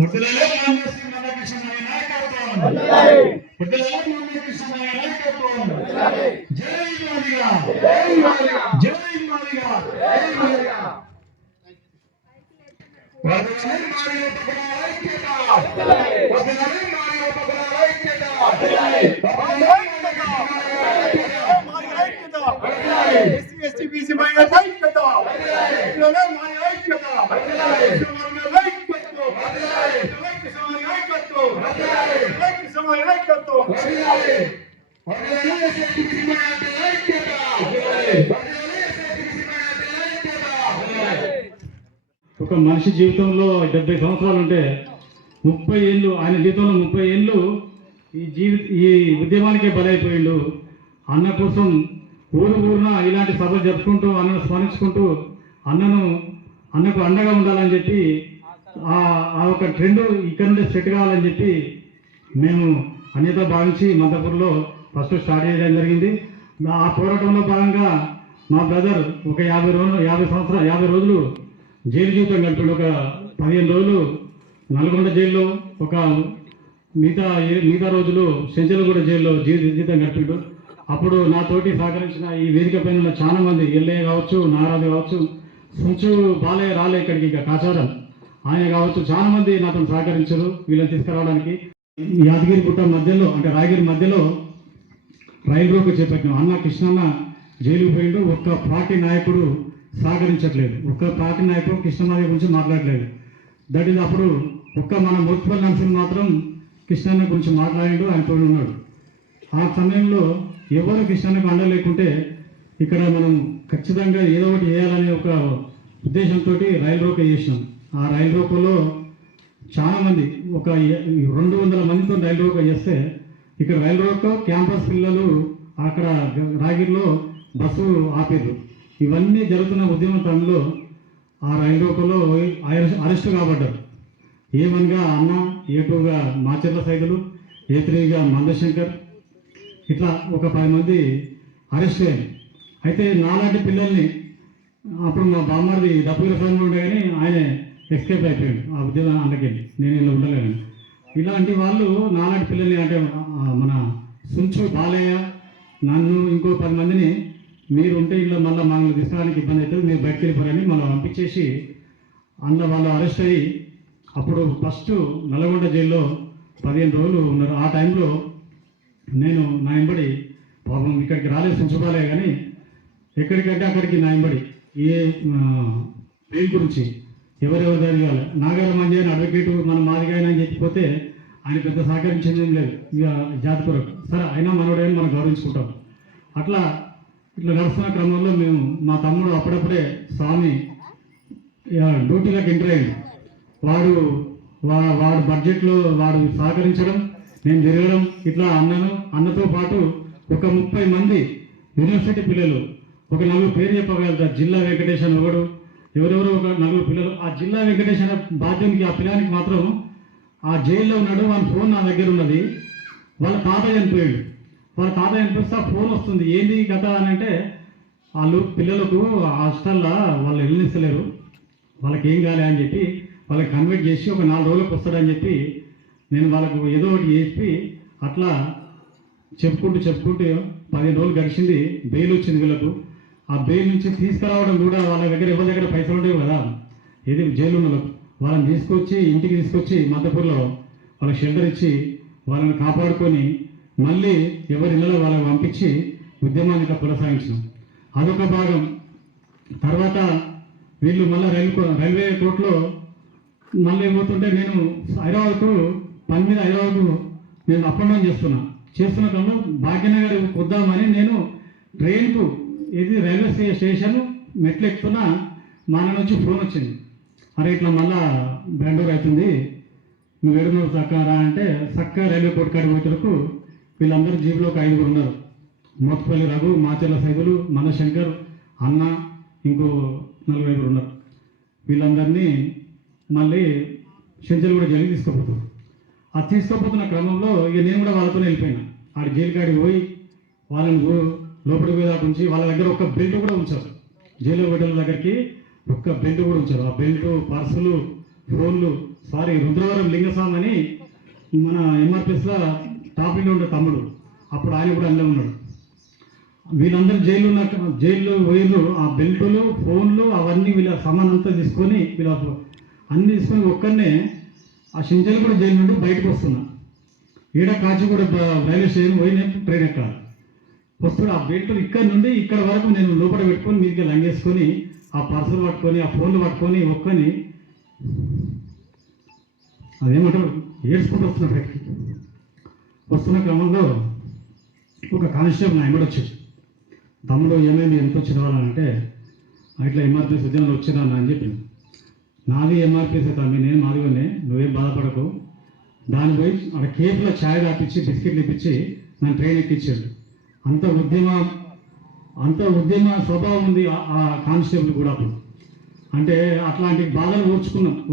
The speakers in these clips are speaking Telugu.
వడ్డలలో మాన్యశ్రీ మందకృష్ణమయ్య నాయకత్వం, వడ్డలలో మాన్యకృష్ణమయ్య నాయకత్వం. జై మాదిగా, జై మాదిగా, జై మాదిగా, జై మాదిగా. వడ్డలలో మాదిగ ఉపకుల ఐక్యత, వడ్డలలో మాదిగ ఉపకుల ఐక్యత. ఎస్సీ బీసీ మైనారిటీ ఐక్యత, వడ్డలలో మాదిగ ఐక్యత, ఒక మనిషి జీవితంలో 70 సంవత్సరాలు ఉంటే 30 ఏళ్ళు ఆయన జీవితంలో 30 ఏళ్ళు ఈ ఉద్యమానికే బలైపోయిండు. అన్న కోసం ఊరున ఇలాంటి సభలు జరుపుకుంటూ అన్నను స్మరించుకుంటూ అన్నకు అండగా ఉండాలని చెప్పి ఆ ఒక ట్రెండ్ ఇక్కడ నుండి సెట్ కావాలని చెప్పి మేము అన్యత భావించి మంతపూర్లో ఫస్ట్ స్టార్ట్ చేయడం జరిగింది. ఆ పోరాటంలో భాగంగా మా బ్రదర్ ఒక 50 రోజులు జైలు జీవితం గడిపాడు. ఒక 15 రోజులు నల్గొండ జైల్లో, ఒక మిగతా రోజులు సెంచలగూడ జైల్లో జీవితం గడిపాడు. అప్పుడు నాతోటి సహకరించిన ఈ వేదిక పైన ఉన్న చాలా మంది ఎల్లయ్య కావచ్చు, నారాజు కావచ్చు, సుంచు బాలయ్య రాలే ఇక్కడికి, ఇక కాచారం ఆయన కావచ్చు, చాలా మంది నాతో సహకరించారు వీళ్ళని తీసుకురావడానికి. యాదగిరి గుట్ట మధ్యలో అంటే రాయగిరి మధ్యలో రైలు రోడ్డు చేపట్టినాం. అన్న కృష్ణన్న జైలుకు పోయిండు. ఒక్క పార్టీ నాయకుడు సహకరించట్లేదు, ఒక్క పార్టీ నాయకుడు కృష్ణమాది గురించి మాట్లాడలేదు. దట్ ఈజ్ అప్పుడు ఒక్క మన మున్సిపల్ నర్సింగ్ మాత్రం కృష్ణన్న గురించి మాట్లాడిండు, ఆయన తోడు ఉన్నాడు. ఆ సమయంలో ఎవరు కృష్ణన్నకు అండ లేకుంటే ఇక్కడ మనం ఖచ్చితంగా ఏదో ఒకటి చేయాలనే ఒక ఉద్దేశంతో రైలు రోక చేసినాం. ఆ రైలు రోకలో చాలామంది ఒక 200 మందితో రైలు రోక చేస్తే ఇక్కడ రైలు రోక క్యాంపస్ పిల్లలు అక్కడ రాగిరిలో బస్సు ఆపేరు. ఇవన్నీ జరుగుతున్న ఉద్యమ టైంలో ఆ రైలు రోకలో అరెస్టు కాబడ్డారు. A1గా అన్న, A2గా మాచర్ల సైదులు, A3గా మందశంకర్, ఇట్లా ఒక 10 మంది అరెస్ట్ అయ్యారు. అయితే నాలాంటి పిల్లల్ని అప్పుడు మా బామ్మది డబ్బుల ఫోన్ ఉండే కానీ ఆయన ఎస్కేప్ అయిపోయాడు ఆ ఉద్యోగం అందుకెళ్ళి, నేను ఇలా ఉండలేను. ఇలాంటి వాళ్ళు నాలాంటి పిల్లల్ని అంటే మన సుంచు బాలయ్య, నన్ను ఇంకో 10 మందిని మీరు ఉంటే ఇలా మళ్ళీ మనల్ని తీసుకోవడానికి ఇబ్బంది అవుతుంది, మీరు బయటకు వెళ్ళిపోరని మనం పంపించేసి వాళ్ళు అరెస్ట్ అయ్యి అప్పుడు ఫస్ట్ నల్గొండ జైల్లో 15 రోజులు ఉన్నారు. ఆ టైంలో నేను నా వెంబడి పాపం ఇక్కడికి రాలేదు సుంచుబాలే కానీ ఎక్కడికంటే అక్కడికి నా వెంబడి బెయిల్ గురించి ఎవరెవరు జరగాలి నాగాల మంది అని అడ్వకేటు మన మాదిగాయన అని చెప్పిపోతే ఆయన పెద్ద సహకరించింది ఏం లేదు ఇక జాతిపురకు. సరే అయినా మనోడేమో మనం గౌరవించుకుంటాం. ఇట్లా నడుస్తున్న క్రమంలో మేము మా తమ్ముడు అప్పుడప్పుడే స్వామి డ్యూటీలోకి ఎంటర్ అయ్యాడు. వాడు బడ్జెట్లో వాడు సహకరించడం, నేను తిరగడం, ఇట్లా అన్నతో పాటు ఒక 30 మంది యూనివర్సిటీ పిల్లలు, ఒక 4 పేరు చెప్పగలుగుతారు. జిల్లా వెంకటేష్ అని ఒకడు, ఎవరెవరు ఒక 4 పిల్లలు. ఆ జిల్లా వెంకటేష్ అనే బాధ్యునికి ఆ పిల్లానికి మాత్రం ఆ జైల్లో ఉన్నాడు. వాళ్ళ ఫోన్ నా దగ్గర ఉన్నది. వాళ్ళ తాత చనిపోయాడు. వాళ్ళ తాత చనిపిస్తే ఆ ఫోన్ వస్తుంది. ఏంది కథ అని అంటే వాళ్ళు పిల్లలకు హాస్టల్లో వాళ్ళు వెళ్ళనిస్తలేరు, వాళ్ళకి ఏం కాలే అని చెప్పి వాళ్ళకి కన్వర్ట్ చేసి ఒక 4 రోజులకు వస్తాడని చెప్పి నేను వాళ్ళకు ఏదో ఒకటి చెప్పి అట్లా చెప్పుకుంటూ 15 రోజులు గడిచింది. బెయిల్ వచ్చింది వీళ్ళకు. ఆ బెయిల్ నుంచి తీసుకురావడం కూడా వాళ్ళ దగ్గర ఎవరి దగ్గర పైసలు ఉండేవి కదా, ఏది జైలు ఉన్నలకు వాళ్ళని తీసుకొచ్చి ఇంటికి తీసుకొచ్చి మద్దపూర్లో వాళ్ళకి షెల్టర్ ఇచ్చి వాళ్ళని కాపాడుకొని మళ్ళీ ఎవరి ఇళ్ళలో వాళ్ళకి పంపించి ఉద్యమాన్ని కొనసాగించినాం. అదొక భాగం. తర్వాత వీళ్ళు మళ్ళీ రైల్వే కోర్టులో మళ్ళీ పోతుంటే నేను హైదరాబాద్కు పని మీద హైదరాబాద్కు నేను అప్ అండ్ డౌన్ చేస్తున్న క్రమంలో భాగ్యనగర్ వద్దామని నేను ట్రైన్కు రైల్వే స్టేషన్ మెట్లు ఎక్కుతున్నా మా నాన్న నుంచి ఫోన్ వచ్చింది. అరే ఇట్లా మళ్ళా బెండూరు అవుతుంది, నువ్వు ఏడునూరు చక్కరా అంటే చక్క రైల్వే కోర్టు కాడి పోతులకు వీళ్ళందరూ జీబులో ఒక 5 ఉన్నారు. మోత్పల్లి రఘు, మాచర్ల సైదులు, మనశంకర్, అన్న, ఇంకో 4 ఉన్నారు. వీళ్ళందరినీ మళ్ళీ సెంచల్ కూడా జైలుకి తీసుకుపోతారు. ఆ తీసుకుపోతున్న క్రమంలో ఇక నేను కూడా వాళ్ళతో వెళ్ళిపోయినా. ఆడ జైలు కాడికి పోయి వాళ్ళని లోపలికి పోయేదాకా ఉంచి వాళ్ళ దగ్గర ఒక బెల్ట్ కూడా ఉంచారు. జైలు బిడ్డల దగ్గరికి ఒక్క బెల్ట్ కూడా ఉంచారు. ఆ బెల్ట్, పర్సులు, ఫోన్లు రుద్రవరం లింగస్వామి అని మన ఎంఆర్పిఎస్లో టాప్ లీడర్ ఉండే తమ్ముడు, అప్పుడు ఆయన కూడా అందులో ఉన్నాడు. వీళ్ళందరూ జైల్లో పోయిర్రు. ఆ బెల్టులు, ఫోన్లు అవన్నీ వీళ్ళ సామాన్ అంతా తీసుకొని అన్నీ తీసుకొని ఒక్కనే ఆ షింజల్ కూడా జైలు నుండి బయటకు వస్తున్నా. ఈడ కాచిగూడ రైల్వే స్టేషన్ పోయి నేను ట్రైన్ ఎక్కాలి. వస్తున్నా ఆ బెల్టులు ఇక్కడ నుండి ఇక్కడ వరకు నేను లోపల పెట్టుకొని మీదకి లంగేసుకొని ఆ పర్సులు పట్టుకొని ఆ ఫోన్లు పట్టుకొని ఒక్కని అదేమంటారు ఏడ్చుకుంటూ వస్తున్నా బయటికి. వస్తున్న క్రమంలో ఒక కానిస్టేబుల్ నా ఎంబడి వచ్చాడు. తమ్ముడు ఏమైంది, ఎంత వచ్చిన వాళ్ళంటే ఇట్లా ఎంఆర్పిఎస్ ఉద్యమాలు వచ్చినా అని చెప్పి, నాది ఎంఆర్పిఎస్ తమ్మి, నేను మాదిగానే, నువ్వేం బాధపడకు. దాని పోయి అక్కడ కేఫ్లో ఛాయ్ తాపించి బిస్కెట్లు ఇప్పించి నన్ను ట్రైన్ ఎక్కించాడు. అంత ఉద్యమ స్వభావం ఉంది ఆ కానిస్టేబుల్ కూడా. అప్పుడు అంటే అట్లాంటి బాధలు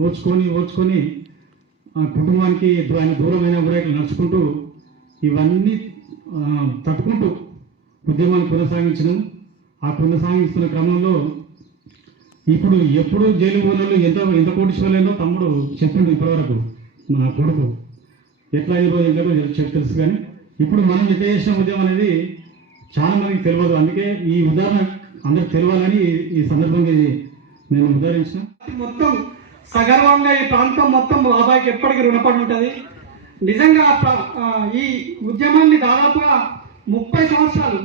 ఓర్చుకొని కుటుంబానికి ఆయన దూరమైన కూడా ఇట్లా నడుచుకుంటూ ఇవన్నీ తట్టుకుంటూ ఉద్యమాన్ని కొనసాగించడం. ఆ కొనసాగిస్తున్న క్రమంలో ఇప్పుడు ఎప్పుడు జైలు పోయిన ఎంత కోటీశ్వరులేదో తమ్ముడు చెప్పిండు ఇప్పటివరకు. మన కొడుకు ఎట్లా అయ్యో తెలుసు. కానీ ఇప్పుడు మనం ఎట్లా చేసిన ఉద్యమం అనేది చాలా మందికి తెలియదు. అందుకే ఈ ఉదాహరణ అందరికి తెలియాలని ఈ సందర్భంగా నేను ఉదాహరించిన. మొత్తం సగర్వంగా ఈ ప్రాంతం మొత్తం బాబాయికి ఎప్పటికీ రుణపడి ఉంటుంది. నిజంగా ఈ ఉద్యమాన్ని దాదాపుగా 30 సంవత్సరాలు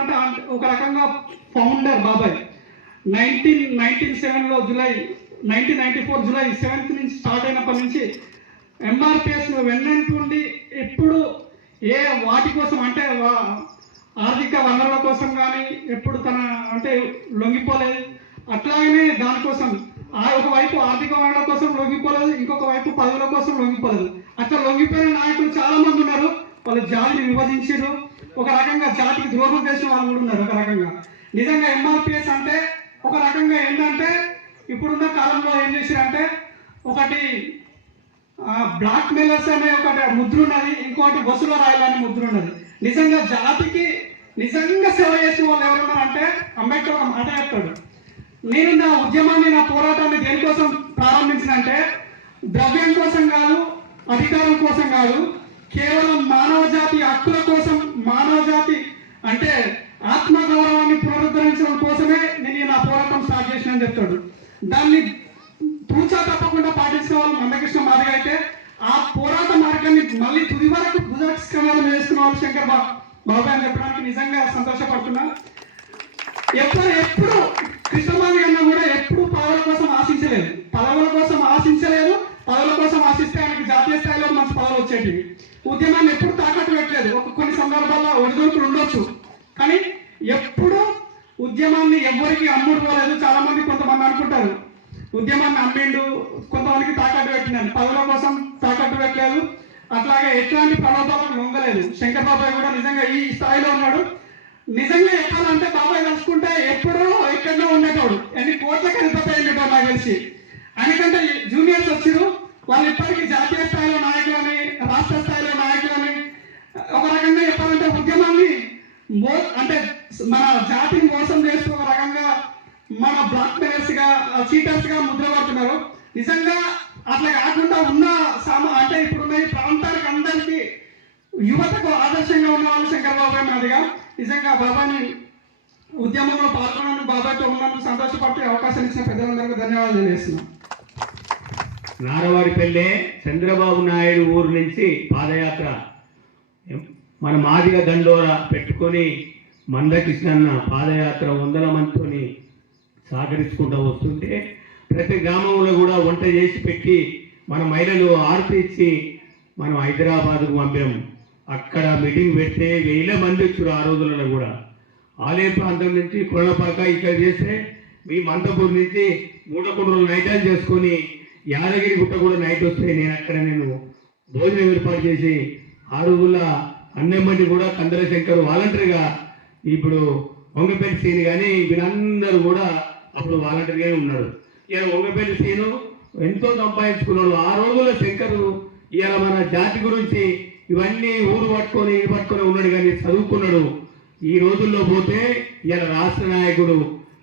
అంటే ఒక రకంగా ఫౌండర్ బాబాయ్. 1997లో 1994 జూలై 7th నుంచి స్టార్ట్ అయినప్పటి నుంచి ఎంఆర్పిఎస్ వెన్నంటుండి ఎప్పుడు ఏ వాటి కోసం అంటే ఆర్థిక వనరుల కోసం కానీ ఎప్పుడు తన అంటే లొంగిపోలేదు. అట్లాగనే దానికోసం ఒకవైపు ఆర్థిక వనరుల కోసం లొంగిపోలేదు, ఇంకొక వైపు పదవుల కోసం లొంగిపోలేదు. అట్లా లొంగిపోయిన నాయకులు చాలా మంది ఉన్నారు. వాళ్ళు జాతిని విభజించారు, ఒక రకంగా జాతికి ద్రోహం చేసిన వాళ్ళు కూడా ఉన్నారు. ఒక రకంగా నిజంగా ఎంఆర్పిఎస్ అంటే ఒక రకంగా ఏంటంటే ఇప్పుడున్న కాలంలో ఏం చేశారంటే ఒకటి బ్లాక్ మెయిలర్స్ అనే ఒకటి ముద్ర ఉన్నది, ఇంకోటి వసూల రాయాలని ముద్ర ఉన్నది. నిజంగా జాతికి నిజంగా సేవ చేసిన వాళ్ళు ఎవరున్నారంటే అంబేద్కర్ ఒక మాట చెప్తాడు, నేను నా ఉద్యమాన్ని నా పోరాటాన్ని దేనికోసం ప్రారంభించినంటే ద్రవ్యం కోసం కాదు, అధికారం కోసం కాదు, కేవలం మానవ జాతి హక్కుల కోసం, మానవ జాతి అంటే ఆత్మగౌరవాన్ని పునరుద్ధరించడం కోసమే నేను నా పోరాటం స్టార్ట్ చేసినని చెప్తాడు. దాన్ని తూచా తప్పకుండా పాటించిన వాళ్ళు మందకృష్ణ మాదిగ అయితే ఆ పోరాట మార్గాన్ని మళ్ళీ తుది వరకు భుజస్కంధాలు వేసుకున్న వాళ్ళు శంకర్ బాబాయ్ అని చెప్పడానికి నిజంగా సంతోషపడుతున్నా. ఎప్పుడు కృష్ణమాది అన్న కూడా ఎప్పుడు పదవుల కోసం ఆశించలేదు, పదవుల కోసం ఆశిస్తే ఆయనకు జాతీయ స్థాయిలో మంచి పదవులు వచ్చేటివి. ఉద్యమాన్ని ఎప్పుడు తాకట్టు పెట్టలేదు. కొన్ని సందర్భాల్లో ఒడిదొడుకులు ఉండొచ్చు, కానీ ఎప్పుడు ఉద్యమాన్ని ఎవరికి అమ్ముడు పోలేదు. చాలా మంది కొంతమంది అనుకుంటారు ఉద్యమాన్ని అమ్మిండు, కొంతమందికి తాకట్టు పెట్టినాను. పదవుల కోసం తాకట్టు పెట్టలేదు, అట్లాగే ఎట్లాంటి ప్రలోభాలకు లొంగలేదు. శంకర్ బాబాయ్ కూడా నిజంగా ఈ స్థాయిలో ఉన్నాడు. నిజంగా చెప్పాలంటే బాబాయ్ తలుచుకుంటే ఎప్పుడో ఎక్కడో ఉండేటోడు, ఎన్ని కోట్లకి అధిపతి ఉండేటోడు నాకు తెలిసి. ఆయనకంటే జూనియర్స్ వచ్చారు, వాళ్ళు ఇప్పటికీ జాతీయ స్థాయిలో నాయకులని, రాష్ట్ర స్థాయిలో నాయకులని. ఒక రకంగా చెప్పాలంటే ఉద్యమాన్ని అంటే మన జాతిని మోసం చేస్తూ ఒక రకంగా మన బ్లాక్ మెయిలర్స్ గా, చీటర్స్ గా ముద్ర పడుతున్నారు. నిజంగా అట్లా కాకుండా ఉన్న అంటే ఇప్పుడున్న ఈ ప్రాంతానికి అందరికీ యువతకు ఆదర్శంగా ఉన్న వాళ్ళు శంకర్ బాబాయ్ మాదిగా. నిజంగా బాబాని ఉద్యమంలో పాల్గొనడానికి, బాబాయ్తో ఉన్నందుకు సంతోషపడే అవకాశం ఇచ్చిన పెద్దలందరికీ ధన్యవాదాలు తెలియజేస్తున్నాం. నారవారిపల్లె చంద్రబాబు నాయుడు ఊరు నుంచి పాదయాత్ర మన మాదిగ దండోరా పెట్టుకొని మందకృష్ణన్న పాదయాత్ర 100 మందితోని సహకరించుకుంటూ వస్తుంటే ప్రతి గ్రామంలో కూడా వంట చేసి పెట్టి మన మహిళలు ఆర్తి ఇచ్చి మనం హైదరాబాద్కు పంపాము. అక్కడ మీటింగ్ పెడితే 1000 మంది వచ్చారు. ఆ రోజులలో కూడా ఆలయ ప్రాంతం నుంచి కొనపాక ఇక్కడ చేస్తే మీ మంతపూర్ నుంచి 3 రోజులు నైటాలు చేసుకొని యాదగిరి గుట్ట కూడా నైట్ వస్తే నేను భోజనం ఏర్పాటు చేసి ఆ రోజుల్లో అన్నెమ్మటి కూడా కందర శంకర్ వాలంటరీగా, ఇప్పుడు వంగపల్లి సీని కానీ వీళ్ళందరూ కూడా అప్పుడు వాలంటరీగానే ఉన్నారు. ఇలా వంగపల్లి సీను ఎంతో సంపాదించుకున్నాడు. ఆ రోజుల్లో శంకరు ఇలా మన జాతి గురించి ఇవన్నీ ఊరు పట్టుకొని ఉన్నాడు, కానీ చదువుకున్నాడు. ఈ రోజుల్లో పోతే ఇలా రాష్ట్ర నాయకుడు,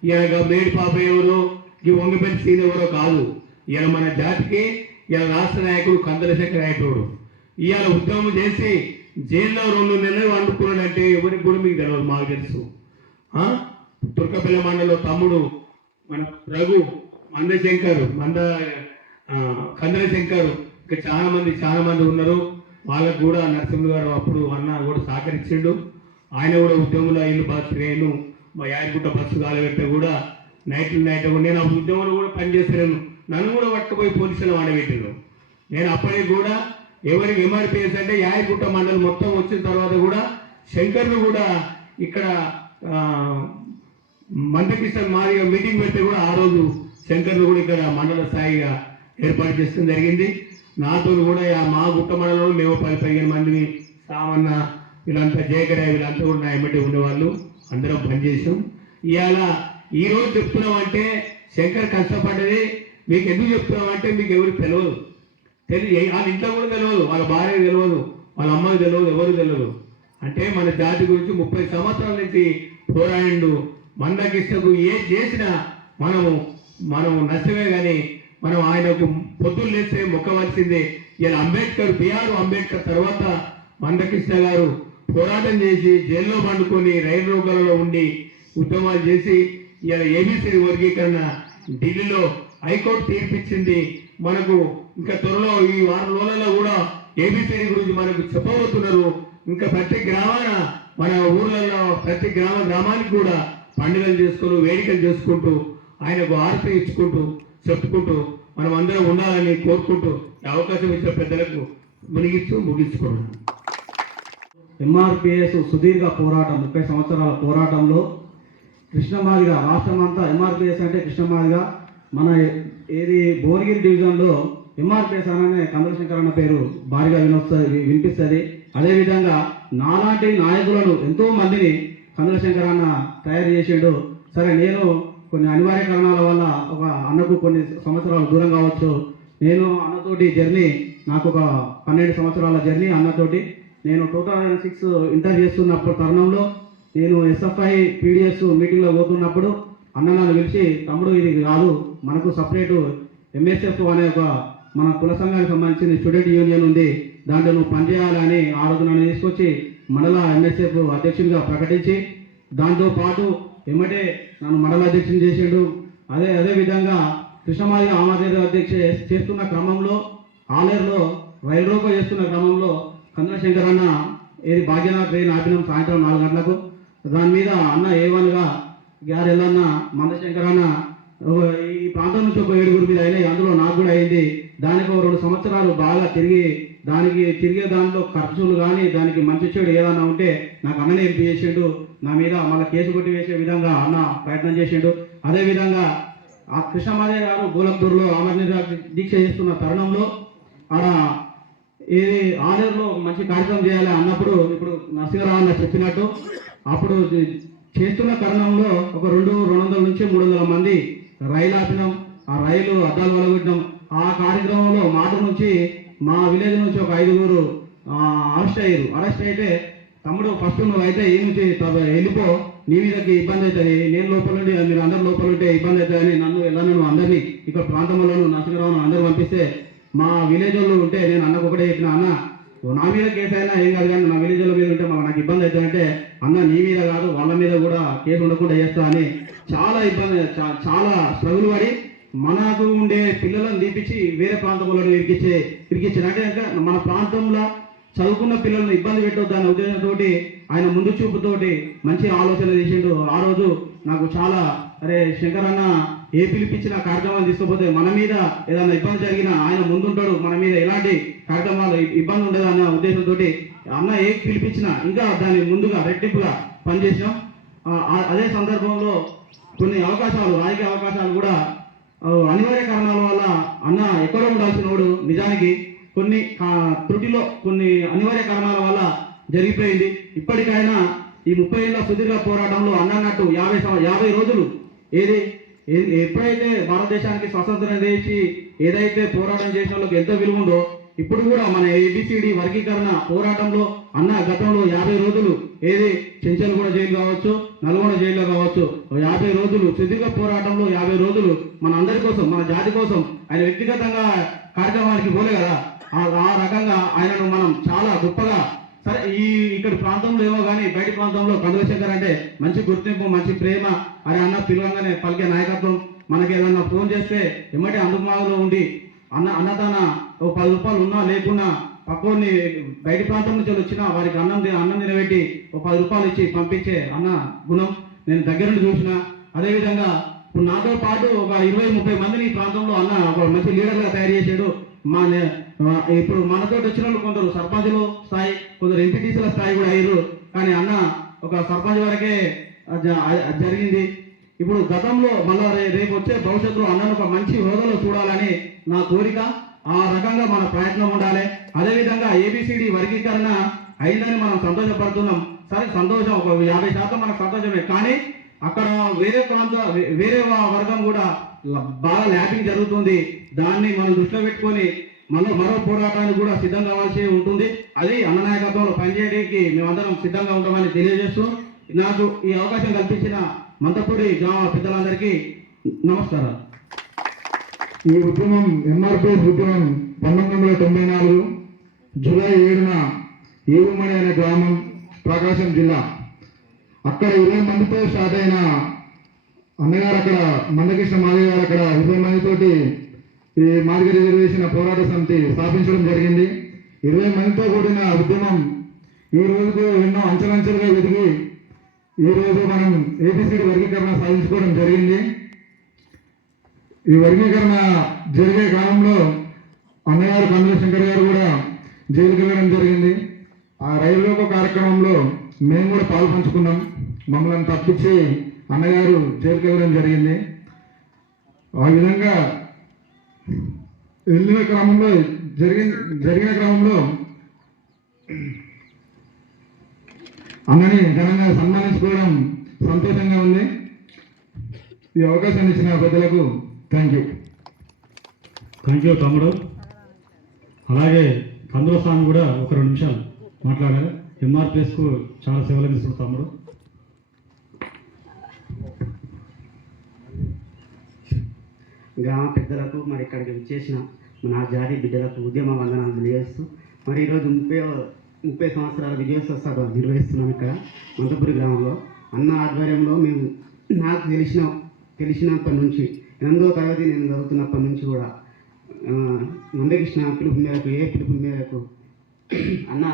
ఇలా మేడి పాప ఎవరో, ఈ వంగపల్లి సీన్ ఎవరో కాదు. ఇలా మన జాతికి ఇలా రాష్ట్ర నాయకుడు కందల శంకర్ అయిపోయాడు. ఇవాళ ఉద్యమం చేసి జైల్లో 2 నెలలు వండుకున్నాడంటే ఎవరికి కూడా మీకు తెలియదు, మాకు తెలుసు. తుర్కపల్లి మండలంలో తమ్ముడు మన రఘు, కందల శంకర్, ఇంకా చాలా మంది ఉన్నారు. వాళ్ళకు కూడా నరసింహులు గారు అప్పుడు అన్న కూడా సహకరించిండు. ఆయన కూడా ఉద్యమంలో ఇల్లు బస్సు నేను మా యాదగుట్ట బస్సు కాలబెట్టే కూడా నైట్ నేను ఆ ఉద్యమంలో కూడా పనిచేస్తాను. నన్ను కూడా పట్టుకుపోయి పోలీసులు వాడబెట్టాను. నేను అప్పటికి కూడా ఎవరికి ఎంఆర్పిఎస్ అంటే యాదగుట్ట మండలం మొత్తం వచ్చిన తర్వాత కూడా శంకర్ను కూడా ఇక్కడ మందకృష్ణ మాదిగా మీటింగ్ పెడితే కూడా ఆ రోజు శంకర్ను కూడా ఇక్కడ మండల స్థాయిగా ఏర్పాటు చేయడం జరిగింది. నాతో కూడా మా గుట్ట మండలంలో మేము 10-15 మందిని, సామన్న వీళ్ళంతా, జయకరాయ వీళ్ళంతా కూడా నా ఎమ్మటి ఉండేవాళ్ళు. అందరం పనిచేసాం. ఇవాళ ఈరోజు చెప్తున్నామంటే శంకర్ కష్టపడ్డది మీకు ఎందుకు చెప్తున్నామంటే మీకు ఎవరికి తెలియదు. వాళ్ళ ఇంట్లో కూడా తెలియదు, వాళ్ళ భార్యకు తెలియదు, వాళ్ళ అమ్మకి తెలియదు, ఎవరు తెలియదు. అంటే మన జాతి గురించి 30 సంవత్సరాల నుంచి పోరాడిండు. మందకృష్ణకు ఏం చేసినా మనము నష్టమే కానీ మనం ఆయనకు పొద్దులు లేస్తే మొక్కవలసిందే. ఇలా బిఆర్ అంబేద్కర్ తర్వాత మందకృష్ణ గారు పోరాటం చేసి జైల్లో పండుకొని రైలు రోగాలలో ఉండి ఉద్యమాలు చేసి ఇలా ఏబీసీ వర్గీకరణ ఢిల్లీలో హైకోర్టు తీర్పిచ్చింది. మనకు ఇంకా త్వరలో ఈ 6 రోజులలో కూడా ఏబీసీ గురించి మనకు చెప్పబోతున్నారు. ఇంకా ప్రతి గ్రామాన మన ఊర్లలో ప్రతి గ్రామానికి కూడా పండుగలు చేసుకుంటూ వేడుకలు చేసుకుంటూ ఆయనకు ఆరతి ఇచ్చుకుంటూ చెప్పుకుంటూ మనం అందరం ఉండాలని కోరుకుంటూ అవకాశం ఇచ్చిన పెద్దలకు ముగించుకున్నాను. ఎంఆర్పిఎస్ సుదీర్ఘ పోరాటం, 30 సంవత్సరాల పోరాటంలో కృష్ణమాదిగా రాష్ట్రమంతా ఎంఆర్పిఎస్ అంటే కృష్ణమాదిగా మన భువనగిరి డివిజన్లో ఎంఆర్పిఎస్ అనగానే కందల శంకర్ అన్న పేరు భారీగా వినిపిస్తుంది. అదేవిధంగా నాలాంటి నాయకులను ఎంతో మందిని కందల శంకర్ అన్న తయారు చేసాడు. సరే, నేను కొన్ని అనివార్య కారణాల వల్ల ఒక అన్నకు కొన్ని సంవత్సరాలు దూరం కావచ్చు. నేను అన్నతోటి జర్నీ, నాకు ఒక 12 సంవత్సరాల జర్నీ అన్నతోటి. నేను 2006 ఇంటర్ చేస్తున్నప్పుడు తరుణంలో నేను ఎస్ఎఫ్ఐ పీడిఎస్ మీటింగ్లో పోతున్నప్పుడు అన్న నన్ను పిలిచి, తమ్ముడు ఇది కాదు, మనకు సపరేటు ఎంఎస్ఎఫ్ అనే ఒక మన కుల సంఘానికి సంబంధించిన స్టూడెంట్ యూనియన్ ఉంది, దాంట్లో నువ్వు పనిచేయాలని ఆ రోజు నన్ను తీసుకొచ్చి మండల ఎంఎస్ఎఫ్ అధ్యక్షునిగా ప్రకటించి దాంతో పాటు ఏమంటే నన్ను మండల అధ్యక్షుని చేసాడు. అదేవిధంగా కృష్ణమాది ఆమాదేవి అధ్యక్ష చేస్తున్న క్రమంలో ఆలేరులో రైలు రోకో చేస్తున్న క్రమంలో కందల శంకర్ అన్న భాగ్యనాథ్ ట్రైన్ ఆపినాం సాయంత్రం 4 గంటలకు. దాని మీద అన్న ఏవన్గా గ్యారెల్లన్న మందశంకర్ అన్న ఈ ప్రాంతం నుంచి ఒక 7 మీద అయినాయి, అందులో నాకు కూడా అయింది. దానికి 2 సంవత్సరాలు బాగా తిరిగే దాంట్లో ఖర్చులు కానీ దానికి మంచి చెడు ఏదన్నా ఉంటే నాకు అన్ననే ఎంపీ చేసిండు. నా మీద మళ్ళీ కేసు కొట్టి వేసే విధంగా అన్న ప్రయత్నం చేసిండు. అదేవిధంగా ఆ కృష్ణమాదే గారు గోలక్పూర్లో అమరనిర్భర దీక్ష చేస్తున్న తరుణంలో ఆడ ఆలేరులో మంచి కార్యక్రమం చేయాలి అన్నప్పుడు, ఇప్పుడు నరసింహరావు అన్న చెప్పినట్టు అప్పుడు చేస్తున్న తరుణంలో ఒక 200 నుంచి 300 మంది రైలు ఆపినాం. ఆ రైలు అద్దాలు వలగొట్టినాం. ఆ కార్యక్రమంలో మాట నుంచి మా విలేజ్ నుంచి ఒక 5గురు అరెస్ట్ అయితే, తమ్ముడు ఫస్ట్ నువ్వు అయితే ఈ నుంచి వెళ్ళిపో, నీ మీదకి ఇబ్బంది అవుతుంది, నేను లోపల ఉండి మీరు అందరు లోపల ఉంటే ఇబ్బంది అవుతుందని నన్ను అందరినీ ఇక్కడ ప్రాంతంలోనూ నరసింహరావును అందరూ పంపిస్తే, మా విలేజ్ వాళ్ళు ఉంటే నేను అన్నకు ఒకటే చెప్పిన, అన్న నా మీద కేసు అయినా ఏం కాదు కానీ నా విలేజ్ మీద ఉంటే మాకు నాకు ఇబ్బంది అవుతుందంటే, అన్న నీ మీద కాదు వాళ్ళ మీద కూడా కేసు ఉండకుండా చేస్తా అని చాలా ఇబ్బంది, చాలా స్ట్రగుల్ పడి మనకు ఉండే పిల్లలను తీపిచ్చి వేరే ప్రాంతంలో ఇరికిచ్చారు. అంటే మన ప్రాంతంలో చదువుకున్న పిల్లలను ఇబ్బంది పెట్టొద్దు అనే ఉద్దేశంతో ఆయన ముందు చూపుతోటి మంచి ఆలోచన చేసిండు. ఆ రోజు నాకు చాలా అరే శంకర్ అన్న ఏ పిలిపించిన కార్యక్రమాలు తీసుకుపోతే మన మీద ఏదైనా ఇబ్బంది జరిగినా ఆయన ముందుంటాడు, మన మీద ఎలాంటి కార్యక్రమాలు ఇబ్బంది ఉండదు అన్న ఉద్దేశంతో అన్న ఏ పిలిపించినా ఇంకా దాన్ని ముందుగా రెట్టింపుగా పనిచేసాం. అదే సందర్భంలో కొన్ని రాజకీయ అవకాశాలు కూడా అనివార్య కారణాల వల్ల అన్న ఎక్కడో ఉండాల్సిన వాడు నిజానికి కొన్ని త్రుటిలో కొన్ని అనివార్య కారణాల వల్ల జరిగిపోయింది. ఇప్పటికైనా ఈ 30 ఏళ్ల సుదీర్ఘ పోరాటంలో అన్నట్టు 50 రోజులు ఎప్పుడైతే భారతదేశానికి స్వాతంత్రం చేసి ఏదైతే పోరాటం చేసిన వాళ్ళకి ఎంత విలువ ఉందో ఇప్పుడు కూడా మన ఏబిసిడి వర్గీకరణ పోరాటంలో అన్న గతంలో 50 రోజులు ఏది చెంచల్గూడ జైలు కావచ్చు, నల్గొండ జైల్లో కావచ్చు, 50 రోజులు సుదీర్ఘ పోరాటంలో 50 రోజులు మన అందరి కోసం, మన జాతి కోసం ఆయన వ్యక్తిగతంగా కార్యక్రమానికి పోలే కదా. ఆ రకంగా ఆయనను మనం చాలా గొప్పగా, సరే ఇక్కడ ప్రాంతంలో ఏమో కానీ బయట ప్రాంతంలో కందులశేఖర్ అంటే మంచి గుర్తింపు, మంచి ప్రేమ, అరే అన్న పిలవంగానే పలికే నాయకత్వం. మనకి ఏదన్నా ఫోన్ చేస్తే ఎమ్మటి అందుబాటులో ఉండి అన్నదాన ఓ 10 రూపాయలు ఉన్నా లేకున్నా పక్కని బయట ప్రాంతం నుంచి వచ్చిన వారికి అన్నం నిలబెట్టి ఓ 10 రూపాయలు ఇచ్చి పంపించే అన్న గుణం నేను దగ్గర నుండి చూసిన. అదేవిధంగా ఇప్పుడు నాతో పాటు ఒక 20-30 మందిని ఈ ప్రాంతంలో అన్న ఒక మంచి లీడర్గా తయారు చేశాడు. ఇప్పుడు మనతో వచ్చిన వాళ్ళు కొందరు సర్పంచులు స్థాయి, కొందరు ఎంపీటీసీల స్థాయి కూడా అయ్యారు. కానీ అన్న ఒక సర్పంచ్ వరకే జరిగింది. ఇప్పుడు గతంలో మళ్ళా రేపు వచ్చే భవిష్యత్తులో అన్నను ఒక మంచి హోదాలో చూడాలని నా కోరిక. ఆ రకంగా మన ప్రయత్నం ఉండాలి. అదేవిధంగా ఏబిసిడి వర్గీకరణ అయిందని మనం సంతోషపడుతున్నాం. సరే సంతోషం, ఒక 50% మనకు సంతోషమే. కానీ అక్కడ వేరే వర్గం కూడా బాగా ల్యాపింగ్ జరుగుతుంది. దాన్ని మనం దృష్టిలో పెట్టుకొని మరో పోరాటానికి కూడా సిద్ధం కావాల్సి ఉంటుంది. అది అన్న నాయకత్వంలో పనిచేయడానికి మేమందరం సిద్ధంగా ఉంటామని తెలియజేస్తూ నాకు ఈ అవకాశం కల్పించిన మంతపూడి గ్రామ పెద్దలందరికీ నమస్కారం. ఈ ఉద్యమం ఎంఆర్పిఎస్ ఉద్యమం 1994 జూలై 7న ఏరుమణి అనే గ్రామం, ప్రకాశం జిల్లా, అక్కడ 20 మందితో స్టార్ట్ అయిన అన్నగారు అక్కడ మందకృష్ణ మాదిగ గారు అక్కడ 20 మందితోటి ఈ మాదిగ రిజర్వేషన్ పోరాట సమితి స్థాపించడం జరిగింది. 20 మందితో కూడిన ఉద్యమం ఈ రోజుకు ఎన్నో అంచెలంచెలుగా ఎదిగి ఈ రోజు మనం ఏబిసిడి వర్గీకరణ సాధించుకోవడం జరిగింది. ఈ వర్గీకరణ జరిగే కాలంలో అన్నగారు కందులశంకర్ గారు కూడా జైలుకి వెళ్ళడం జరిగింది. ఆ రైల్లోక కార్యక్రమంలో మేము కూడా పాలు పంచుకున్నాం. మమ్మల్ని తప్పించి అన్నగారు జైలుకి వెళ్ళడం జరిగింది. ఆ విధంగా వెళ్ళిన క్రమంలో జరిగిన క్రమంలో అన్నని ఘనంగా సన్మానించుకోవడం సంతోషంగా ఉంది. ఈ అవకాశాన్ని ఇచ్చిన పెద్దలకు థ్యాంక్ యూ తమ్ముడు. అలాగే కందుల స్వామి కూడా ఒక 2 నిమిషాలు మాట్లాడారు. ఎంఆర్పిఎస్కు చాలా సేవలు అందిస్తున్న తమ్ముడు. గ్రామ పెద్దలకు, మరి ఇక్కడికి విచ్చేసిన నా జాతి బిడ్డలకు ఉద్యమ వందనాలు తెలియజేస్తూ, మరి ఈరోజు 30 సంవత్సరాల విజయోత్సవ సభ నిర్వహిస్తున్నాం ఇక్కడ మంతపూరి గ్రామంలో. అన్న ఆధ్వర్యంలో మేము నాకు తెలిసినప్పటి నుంచి 8వ తరగతి నేను చదువుతున్నప్పటి నుంచి కూడా మందకృష్ణ పిలుపు మేరకు అన్న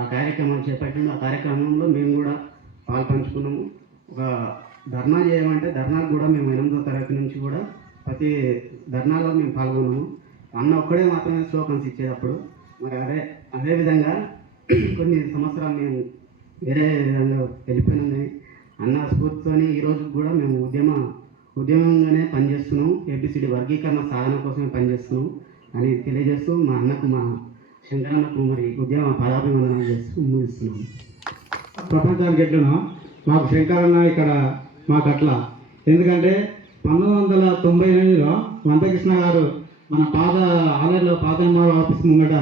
ఆ కార్యక్రమాలు చేపట్టిన ఆ కార్యక్రమంలో మేము కూడా పాల్పంచుకున్నాము. ఒక ధర్నా చేయమంటే ధర్నాలు కూడా మేము 8వ తరగతి నుంచి కూడా ప్రతి ధర్నాలో మేము పాల్గొన్నాము. అన్న ఒక్కడే మాత్రమే స్లోకన్స్ ఇచ్చేటప్పుడు. మరి అదేవిధంగా కొన్ని సంవత్సరాలు మేము వేరే విధంగా వెళ్ళిపోయినాం. కానీ అన్న స్ఫూర్తితోని ఈరోజు కూడా మేము ఉద్యమంగానే పనిచేస్తున్నాం. ఏబిసిడి వర్గీకరణ సాధన కోసమే పనిచేస్తున్నాం అని తెలియజేస్తూ మా అన్నకు, మా శంకరన్నకు మరి ఉద్యమ పదాభివందనాలు చేస్తూ ముగిస్తున్నాం. ప్రపంచానికి ఎట్లనో మాకు శంకరన్న ఇక్కడ మాకు అట్లా. ఎందుకంటే 1998లో మందకృష్ణ గారు మన ఆలయంలో పాత ఆఫీస్ ముంగట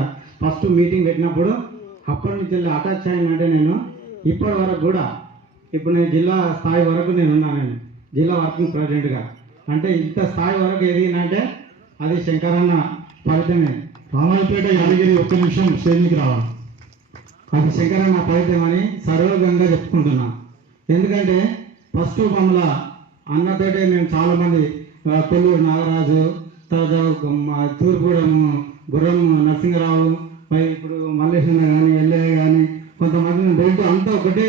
ఫస్ట్ మీటింగ్ పెట్టినప్పుడు అప్పటి నుంచి వెళ్ళి అటాచ్ అయిందంటే నేను ఇప్పటి వరకు కూడా ఇప్పుడు నేను జిల్లా స్థాయి వరకు నేను ఉన్నాను. నేను జిల్లా వర్కింగ్ ప్రెసిడెంట్గా. అంటే ఇంత స్థాయి వరకు ఎదిగినంటే అది శంకరన్న ఫలితమే. రామాయపేట యాదగిరి 1 నిమిషం స్టేజ్కి రావాలి. అది శంకరన్న ఫలితం అని సర్వగంగా చెప్పుకుంటున్నాను. ఎందుకంటే ఫస్ట్ మమ్మల్ని అన్నతోటే మేము చాలామంది కొల్లూరు నాగరాజు, తర్వాత తూర్పుగూడెం గుర్రం నరసింహరావు, ఇప్పుడు మల్లేశ్వర కానీ ఎల్లయ్య కానీ కొంతమంది బయట అంతా ఒకటే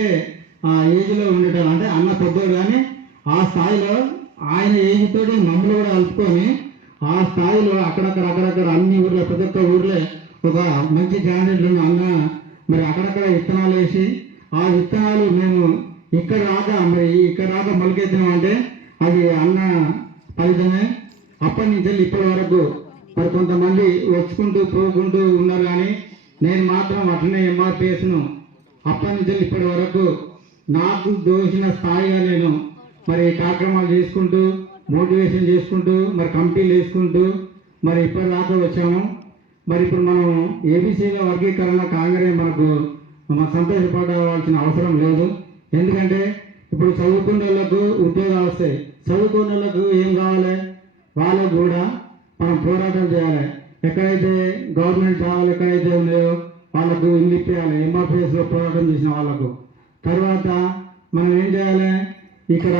ఏజ్లో ఉండేటం. అంటే అన్న పెద్దోడు కానీ ఆ స్థాయిలో ఆయన ఏజ్ తోటి మమ్మల్ని కూడా కలుపుకొని ఆ స్థాయిలో అక్కడక్కడ అన్ని ఊర్లో ప్రతి ఒక్క ఊర్లో ఒక మంచి క్యాండిడేట్లు అన్న మరి అక్కడక్కడ విత్తనాలు వేసి ఆ విత్తనాలు మేము ఇక్కడ రాక మొలకెత్తినాం అంటే అది అన్న ఫలితమే. అప్పటి నుంచి ఇప్పటి వరకు మరి కొంతమంది వచ్చుకుంటూ పోకుంటూ ఉన్నారు. కానీ నేను మాత్రం అట్లనే ఎంఆర్పిఎస్ను అప్పటి నుంచి ఇప్పటి వరకు నాకు దోచిన స్థాయిగా నేను మరి కార్యక్రమాలు చేసుకుంటూ, మోటివేషన్ చేసుకుంటూ, మరి కమిటీలు వేసుకుంటూ మరి ఇప్పటిదాకా వచ్చాము. మరి ఇప్పుడు మనం ఏబీసీల వర్గీకరణ కాంగ్రెస్ మనకు సంతోషపడవలసిన అవసరం లేదు. ఎందుకంటే ఇప్పుడు చదువుకున్న వాళ్ళకు ఉద్యోగాలు వస్తాయి. చదువుకున్న వాళ్ళకు ఏం కావాలి? వాళ్ళకు కూడా మనం పోరాటం చేయాలి. ఎక్కడైతే గవర్నమెంట్ జాబ్లు ఎక్కడైతే ఉన్నాయో వాళ్ళకు ఇల్లు ఇప్పించాలి. ఎంఆర్పిఎస్లో పోరాటం చేసిన వాళ్ళకు. తర్వాత మనం ఏం చేయాలి? ఇక్కడ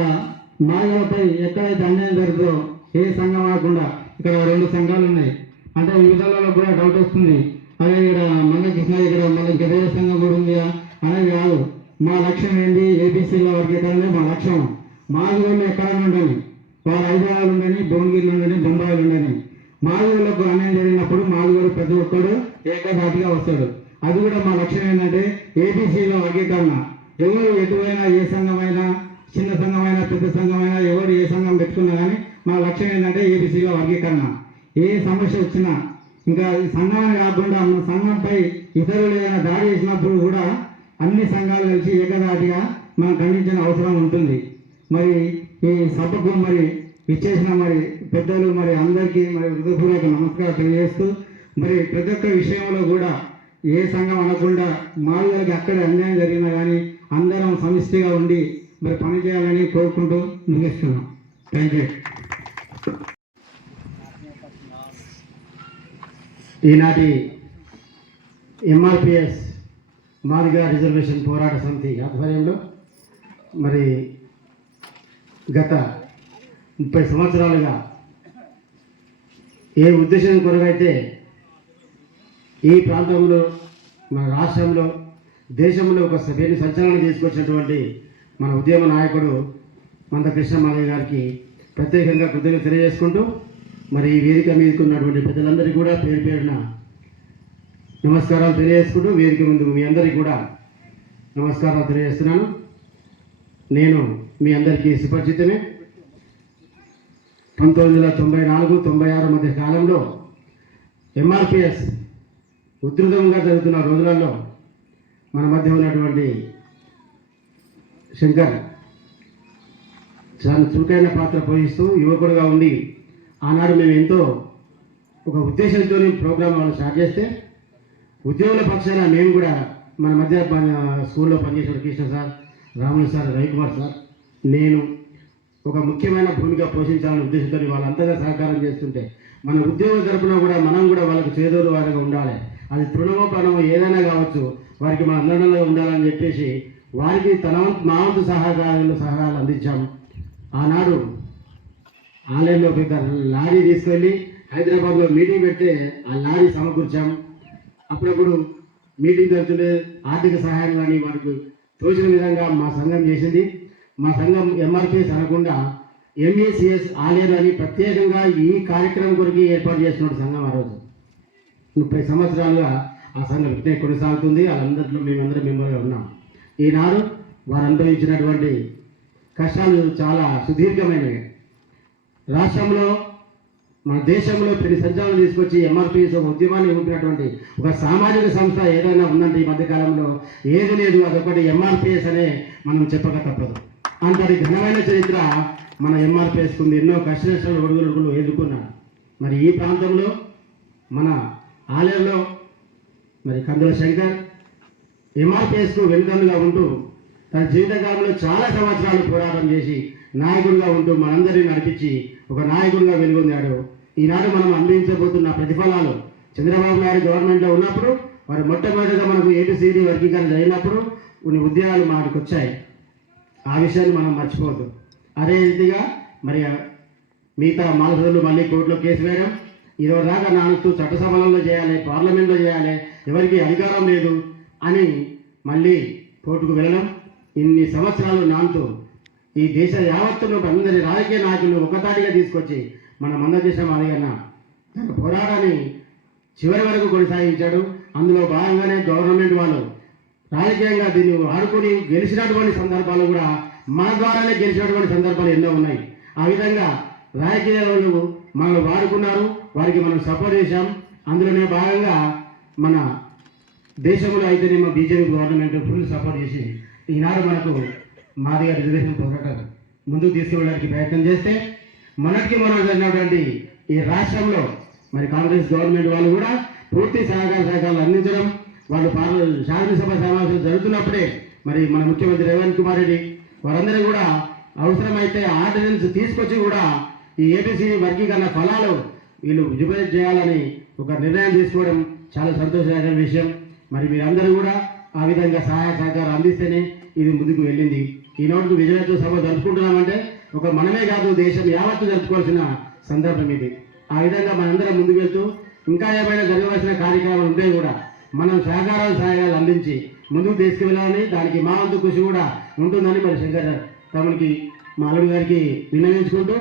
మాదిగలపై ఎక్కడైతే అన్యాయం జరుగుతుందో ఏ సంఘం కాకుండా ఇక్కడ 2 సంఘాలు ఉన్నాయి. అంటే వివిధాలలో కూడా డౌట్ వస్తుంది. అదే ఇక్కడ మందకృష్ణ ఇక్కడ మళ్ళీ ఇంకా వేరే సంఘం కూడా ఉంది అనేది కాదు. మా లక్ష్యం ఏంటి? ఏబీసీల వర్గీకరణే మా లక్ష్యం. మాదిగోళ్ళు ఎక్కడైనా ఉండని, వాళ్ళు హైదరాబాద్ ఉండని, భువనగిరిలో ఉండని, బొంబాయిలు ఉండని, మాదిగోళ్ళకు అన్యాయం జరిగినప్పుడు మాదిగోళ్ళు ప్రతి ఒక్కడు ఏకధాటిగా వస్తాడు. అది కూడా మా లక్ష్యం ఏంటంటే ఏబీసీల వర్గీకరణ. ఎవరు ఎటువైనా ఏ సంఘమైనా, చిన్న సంఘమైనా పెద్ద సంఘమైనా, ఎవరు ఏ సంఘం పెట్టుకున్నా కానీ మా లక్ష్యం ఏంటంటే ఏబీసీల వర్గీకరణ. ఏ సమస్య వచ్చినా ఇంకా సంఘాన్ని కాకుండా మన సంఘంపై ఇతరులు ఏదైనా దాడి చేసినప్పుడు కూడా అన్ని సంఘాలు కలిసి ఏకదాటిగా మనం ఖండించిన అవసరం ఉంటుంది. మరి ఈ సభకు మరి ఇచ్చేసిన మరి పెద్దలు మరి అందరికీ మరి హృదయపూర్వక నమస్కారం తెలియజేస్తూ మరి ప్రతి ఒక్క విషయంలో కూడా ఏ సంఘం అనకుండా మాదిగలకి అక్కడ అన్యాయం జరిగినా కానీ అందరం సమిష్టిగా ఉండి మరి పనిచేయాలని కోరుకుంటూ ముగిస్తున్నాం. Thank you. ఈనాటి ఎంఆర్పిఎస్ మాదిగ రిజర్వేషన్ పోరాట సమితి ఆధ్వర్యంలో మరి గత 30 సంవత్సరాలుగా ఏ ఉద్దేశం కొరకైతే ఈ ప్రాంతంలో మన రాష్ట్రంలో దేశంలో ఒక సభ్యుని సంచలనం తీసుకొచ్చినటువంటి మన ఉద్యమ నాయకుడు మందకృష్ణ మాదిగ గారికి ప్రత్యేకంగా కృతజ్ఞతలు తెలియజేసుకుంటూ మరి ఈ వేదిక మీదకి ఉన్నటువంటి పెద్దలందరికీ కూడా పేరు పేరున నమస్కారాలు తెలియజేసుకుంటూ వేదిక ముందు మీ అందరికీ కూడా నమస్కారాలు తెలియజేస్తున్నాను. నేను మీ అందరికీ సుపరిచితమే. 1994-96 మధ్య కాలంలో ఎంఆర్పిఎస్ ఉధృతంగా జరుగుతున్న రోజులలో మన మధ్య ఉన్నటువంటి శంకర్ చాలా చురుకైన పాత్ర పోషిస్తూ యువకుడుగా ఉండి ఆనాడు మేము ఎంతో ఒక ఉద్దేశంతో ప్రోగ్రాం వాళ్ళు స్టార్ట్ చేస్తే ఉద్యోగుల పక్షాన మేము కూడా మన మధ్య స్కూల్లో పనిచేసిన Krishna sir, Ramulu sir, Ravikumar sir, నేను ఒక ముఖ్యమైన భూమిక పోషించాలనే ఉద్దేశంతో వాళ్ళంతగా సహకారం చేస్తుంటే మన ఉద్యోగుల తరపున కూడా మనం కూడా వాళ్ళకు చేదోడు వారిగా ఉండాలి. అది తృణమో ప్రాణమో ఏదైనా కావచ్చు, వారికి మన అందంగా ఉండాలని చెప్పేసి వారికి మా వంతు సహకారాలు అందించాము. ఆనాడు ఆన్లైన్లో పెద్ద లారీ తీసుకెళ్ళి హైదరాబాద్లో మీటింగ్ పెడితే ఆ లారీ సమకూర్చాం. అప్పుడప్పుడు మీటింగ్ జరుగుతుంటే ఆర్థిక సహాయం కానీ వారికి తోచిన విధంగా మా సంఘం చేసింది. మా సంఘం ఎంఆర్పిఎస్ అనకుండా ఎంఏసిఎస్ ఆలేరు అని ప్రత్యేకంగా ఈ కార్యక్రమం కొరకు ఏర్పాటు చేస్తున్న సంఘం. ఆ రోజు 30 సంవత్సరాలుగా ఆ సంఘం ఇట్టే కొనసాగుతుంది. వాళ్ళందరిలో మేమందరం మెంబర్గా ఉన్నాం. ఈనాడు వారు అనుభవించినటువంటి కష్టాలు చాలా సుదీర్ఘమైనవి. రాష్ట్రంలో మన దేశంలో పెద్ద సంచలనం తీసుకొచ్చి ఎంఆర్పిఎస్ ఒక ఉద్యమాన్ని ఊపినటువంటి ఒక సామాజిక సంస్థ ఏదైనా ఉందంటే ఈ మధ్యకాలంలో ఏది లేదు. అదొకటి ఎంఆర్పిఎస్ అనే మనం చెప్పక తప్పదు. అంతటి ఘనమైన చరిత్ర మన ఎంఆర్పిఎస్కు ఉంది. ఎన్నో కష్టాలు ఒడుగులు ఎదుర్కొన్నారు. మరి ఈ ప్రాంతంలో మన ఆలయంలో మరి కందుల శంకర్ ఎంఆర్పిఎస్కు వెనుదన్నుగా ఉంటూ తన జీవితకాలంలో చాలా సంవత్సరాలు పోరాటం చేసి నాయకుడిగా ఉంటూ మనందరినీ నడిపించి ఒక నాయకుడిగా వెలుగొందాడు. ఈనాడు మనం అందించబోతున్న ప్రతిఫలాలు చంద్రబాబు నాయుడు గవర్నమెంట్లో ఉన్నప్పుడు వారు మొట్టమొదటిగా మనకు ఏబిసిడి వర్గీకరణ జరిగినప్పుడు కొన్ని ఉద్యోగాలు మనకు వచ్చాయి. ఆ విషయాన్ని మనం మర్చిపోవద్దు. అదే రీతిగా మరి మిగతా మాలసోదరులు మళ్ళీ కోర్టులో కేసు వేయడం, ఇరవై దాకా నానుతూ చట్టసభలలో చేయాలి, పార్లమెంట్లో చేయాలి, ఎవరికి అధికారం లేదు అని మళ్ళీ కోర్టుకు వెళ్ళడం, ఇన్ని సంవత్సరాలు నానుతూ ఈ దేశ యావత్తులో అందరి రాజకీయ నాయకులు ఒకతాటిగా తీసుకొచ్చి మన మందకృష్ణ మాదిగ తన పోరాటాన్ని చివరి వరకు కొనసాగించాడు. అందులో భాగంగానే గవర్నమెంట్ వాళ్ళు రాజకీయంగా దీన్ని ఆడుకొని గెలిచినటువంటి సందర్భాలు కూడా మన ద్వారానే గెలిచినటువంటి సందర్భాలు ఎన్నో ఉన్నాయి. ఆ విధంగా రాజకీయ వాళ్ళు మనల్ని వాడుకున్నారు, వారికి మనం సపోర్ట్ చేశాం. అందులోనే భాగంగా మన దేశంలో అయితేనేమో బీజేపీ గవర్నమెంట్ ఫుల్ సపోర్ట్ చేసి ఈనాడు మనకు మాదిగ రిజర్వేషన్ పోరాటం ముందుకు తీసుకువెళ్ళడానికి ప్రయత్నం చేస్తే మొన్నటికి మనం జరిగినటువంటి ఈ రాష్ట్రంలో మరి కాంగ్రెస్ గవర్నమెంట్ వాళ్ళు కూడా పూర్తి సహకారాలు అందించడం, వాళ్ళు శాసనసభ సమావేశాలు జరుగుతున్నప్పుడే మరి మన ముఖ్యమంత్రి రేవంత్ కుమార్ రెడ్డి వారందరూ కూడా అవసరమైతే ఆర్డినెన్స్ తీసుకొచ్చి కూడా ఈ ఏబిసి వర్గీకరణ ఫలాలు వీళ్ళు డిబేట్ చేయాలని ఒక నిర్ణయం తీసుకోవడం చాలా సంతోషకరమైన విషయం. మరి మీరందరూ కూడా ఆ విధంగా సహాయ సహకారం అందిస్తేనే ఇది ముందుకు వెళ్ళింది. ఈనాడు విజయోత్సవ సభ జరుపుకుంటున్నామంటే ఒక మనమే కాదు, దేశం యావత్తు జరుపుకోవాల్సిన సందర్భం ఇది. ఆ విధంగా మనందరం ముందుకు వెళ్తూ ఇంకా ఏమైనా జరగవలసిన కార్యక్రమాలు ఉంటే కూడా మనం సహకారాలు అందించి ముందుకు తీసుకువెళ్ళాలని, దానికి మా వంతు కృషి కూడా ఉంటుందని మరి శంకర్ తమ్మునికి మా అల్లుడు గారికి విన్నవించుకుంటూ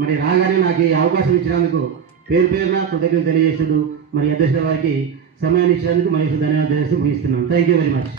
మరి రాగానే నాకు ఈ అవకాశం ఇచ్చినందుకు పేరున కృతజ్ఞతలు తెలియజేస్తూ మరి అధ్యక్షుల వారికి సమయాన్ని ఇచ్చినందుకు మరి ధన్యవాదాలు చేస్తూ ముగిస్తున్నాను. Thank you very much.